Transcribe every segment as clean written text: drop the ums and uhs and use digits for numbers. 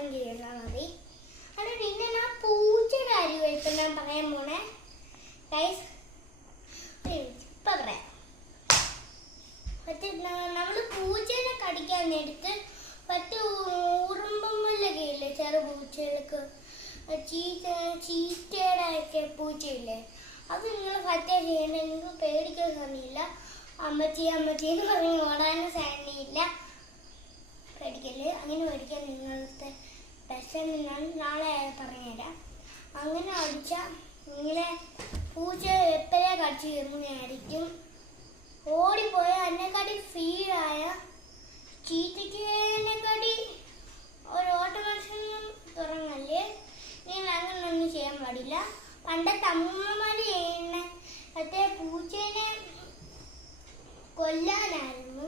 Comment ചെയ്താൽ മതി. അത് പിന്നെ ഞാൻ പൂച്ചയുടെ കാര്യമായിട്ട് ഞാൻ പറയാൻ പോണേ ഗൈസ്. ഇപ്പം പറയാം. നമ്മള് പൂച്ചേനെ കടിക്കാൻ നേരത്ത് ഉറുമ്പുമ്മലൊക്കെ ഇല്ലേ, ചെറു പൂച്ചകൾക്ക്, ചീറ്റയുടെ ഒക്കെ പൂച്ചയില്ലേ, അത് നിങ്ങൾ ഫസ്റ്റ് ചെയ്യേണ്ട. നിങ്ങൾക്ക് പേടിക്കാൻ സമയമില്ല. അമ്മച്ചിന്ന് പറഞ്ഞ് ഓടാനും സമയമില്ല. പേടിക്കല്. അങ്ങനെ പേടിക്കാൻ നിങ്ങളുടെ പ്രശ്നം ഞാൻ നാളെ പറഞ്ഞുതരാം. അങ്ങനെ അടിച്ചാൽ നിങ്ങളെ പൂച്ച എപ്പോഴേ കടിച്ചു കയറുന്നതായിരിക്കും. ഓടിപ്പോയ എന്നെക്കാട്ടി ഫീലായ ചീത്തയ്ക്ക് എന്നെക്കാട്ടി ഒരു ഓട്ട മത്സരം തുടങ്ങല്ലേ. നിങ്ങൾ അങ്ങനെ ഒന്നും ചെയ്യാൻ പാടില്ല. പണ്ടത്തെ അമ്മൂമ്മമാർ ചെയ്യുന്ന മറ്റേ പൂച്ചേനെ കൊല്ലാനായിരുന്നു.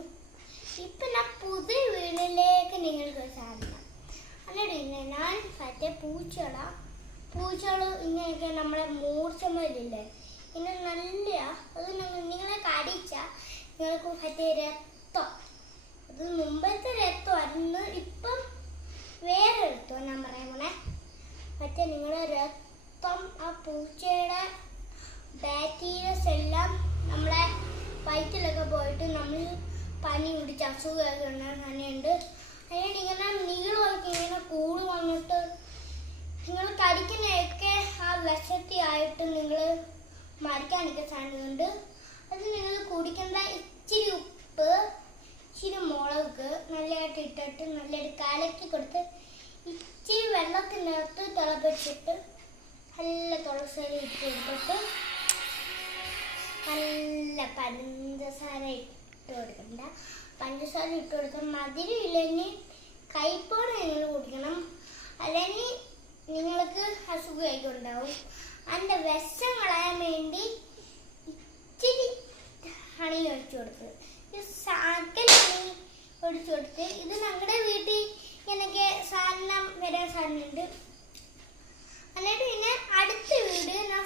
ഇപ്പം ഞാൻ പുതിയ വീടിലേക്ക് നിങ്ങൾക്ക് സാധിക്കാം. എന്നിട്ട് ഞാൻ മറ്റേ പൂച്ചകൾ ഇങ്ങനെയൊക്കെ നമ്മളെ മൂർച്ചമല്ലേ, ഇങ്ങനെ നല്ല അത് നിങ്ങളെ കടിച്ചാൽ നിങ്ങൾക്ക് മറ്റേ രക്തം, അത് മുമ്പത്തെ രക്തമായിരുന്നു, ഇപ്പം വേറെ രക്തം ഞാൻ പറയാൻ പോണേ. മറ്റേ നിങ്ങളുടെ രക്തം ആ പൂച്ചയുടെ ബാക്ടീരിയസ് എല്ലാം നമ്മളെ വയറ്റിലൊക്കെ പോയിട്ട് നമ്മൾ പനി പിടിച്ച അസുഖമൊക്കെ തന്നെയുണ്ട്. അതിനായിട്ട് ഇങ്ങനെ നീളമൊക്കെ ഇങ്ങനെ കൂട് വന്നിട്ട് നിങ്ങൾ കടിക്കുന്നതൊക്കെ ആ വിഷത്തിയായിട്ട് നിങ്ങൾ മരിക്കാനൊക്കെ സാധ്യതയുണ്ട്. അത് നിങ്ങൾ കുടിക്കേണ്ട ഇച്ചിരി ഉപ്പ്, ഇച്ചിരി മുളക് നല്ലതായിട്ട് ഇട്ടിട്ട് നല്ലതായിട്ട് കലക്കി കൊടുത്ത് ഇച്ചിരി വെള്ളത്തിനകത്ത് തിളപ്പിച്ചിട്ട് നല്ല തുളസിയില ഇട്ട് കൊടുത്തിട്ട് നല്ല പഞ്ചസാര ഇട്ട് കൊടുക്കണ്ട. പഞ്ചസാര ഇട്ട് കൊടുത്താൽ മധുരം ഇല്ലെങ്കിൽ കയ്പോടെ നിങ്ങൾ കുടിക്കണം. അല്ലെങ്കിൽ നിങ്ങൾക്ക് അസുഖമൊക്കെ ഉണ്ടാവും. അതിൻ്റെ വിഷം കളയാൻ വേണ്ടി ഇച്ചിരി ഹണി ഒഴിച്ചു കൊടുത്ത്, സാക്കൽ ഹണി ഒഴിച്ചു കൊടുത്ത്. ഇത് ഞങ്ങളുടെ വീട്ടിൽ ഇങ്ങനെയൊക്കെ സാധനം വരാൻ സാധ്യതയുണ്ട്. എന്നിട്ട് പിന്നെ അടുത്ത വീട് ഞാൻ